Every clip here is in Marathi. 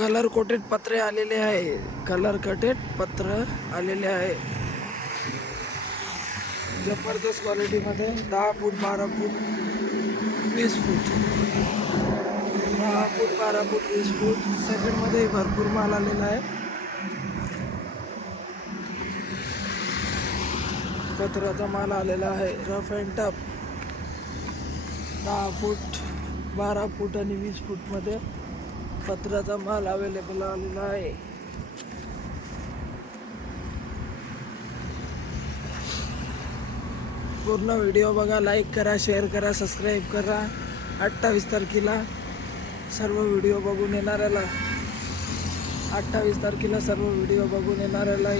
कलर कोटेड पत्रे आलेले आहे. कलर कटेड पत्र आलेले आहे. जबरदस्त क्वालिटीमध्ये दहा फूट बारा फूट वीस फूट. दहा फूट बारा फूट वीस फूट. सेकंडमध्ये भरपूर माल आलेला आहे. पत्राचा माल आलेला आहे. रफ अँड टफ दहा फूट बारा फूट आणि वीस फूटमध्ये पत्राचा माल अवेलेबल आलेला आहे. पूर्ण व्हिडिओ बघा लाईक करा शेअर करा सबस्क्राईब करा. अठ्ठावीस तारखेला सर्व व्हिडिओ बघून येणाऱ्याला. अठ्ठावीस तारखेला सर्व व्हिडिओ बघून येणाऱ्याला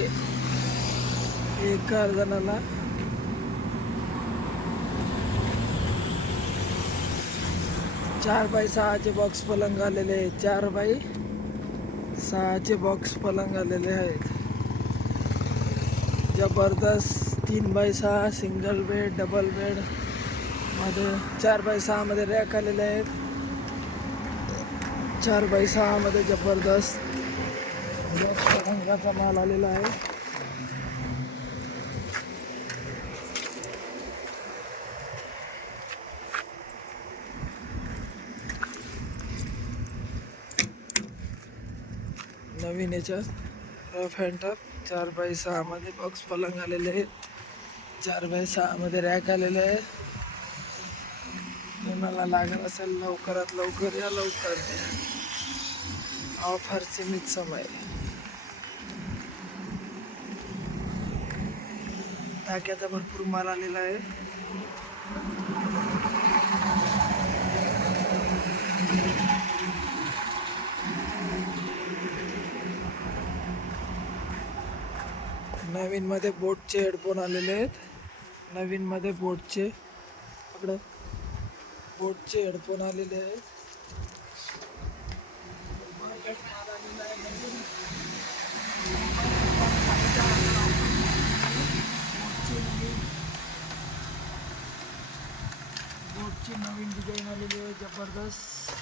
एका जणाला चार बाय सहाचे बॉक्स पलंग आलेले आहेत. चार बाय सहाचे बॉक्स पलंग आलेले आहेत. जबरदस्त तीन बाय सहा सिंगल बेड डबल बेडमध्ये चार बाय सहामध्ये रॅक आलेले आहेत. चार बाय सहामध्ये जबरदस्त बॉक्स पलंगाचा माल आलेला आहे. नवीन याच्यात रफ अँड टफ चार बाय सहामध्ये बॉक्स पलंग आलेले आहेत. चार बाय सहामध्ये रॅक आलेले आहेत. कोणाला लागत असेल लवकरात लवकर या लवकर. ऑफर सीमित समय. टाक्याचा भरपूर माल आलेला आहे. नवीनमध्ये बोटचे हेडफोन आलेले आहेत. नवीनमध्ये बोटचे इकडं बोटचे हेडफोन आलेले आहेत. बोटची नवीन डिझाईन आलेली आहे जबरदस्त.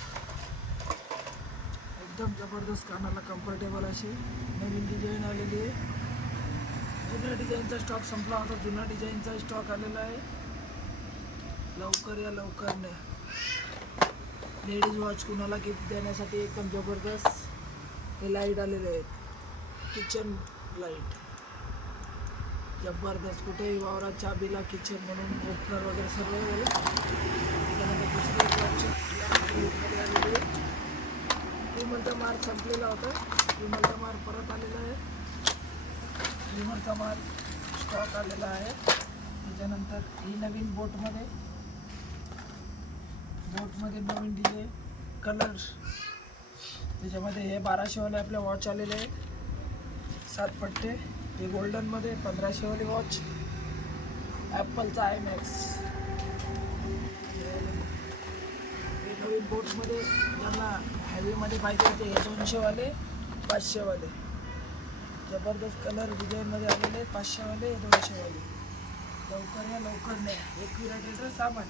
एकदम जबरदस्त कानाला कम्फर्टेबल अशी नवीन डिझाईन आलेली आहे. जुन्या डिझाईनचा स्टॉक संपला होता. जुन्या डिझाईनचा स्टॉक आलेला आहे. लवकर या लवकर न्या. लेडीज वॉच कुणाला गिफ्ट देण्यासाठी एकदम जबरदस्त हे लाइट आलेले आहेत. Kitchen light. जबरदस्त. कुठेही वावरात चाबीला किचन म्हणून ओपनर वगैरे सर्व आहे. त्यानंतर दुसरी आलेली आहे. विमलचा मार संपलेला होता. विमलचा मार परत आलेला आहे. विमलचा माल स्टॉक आलेला आहे. त्याच्यानंतर ही नवीन बोटमध्ये बोटमध्ये नवीन डिझे कलर त्याच्यामध्ये हे बाराशेवाले आपले वॉच आलेले आहेत. सात पट्टे. हे गोल्डनमध्ये पंधराशेवाली वॉच ॲपलचा आय मॅक्स नवीन बोटमध्ये ज्यांना हॅवीमध्ये पाहिजे होते हे दोनशेवाले पाचशेवाले. जबरदस्त कलर डिझाईनमध्ये आलेले आहेत पाचशेवाले दोनशेवाले. लवकर या लवकर नाही एक विराट लिटर सामान.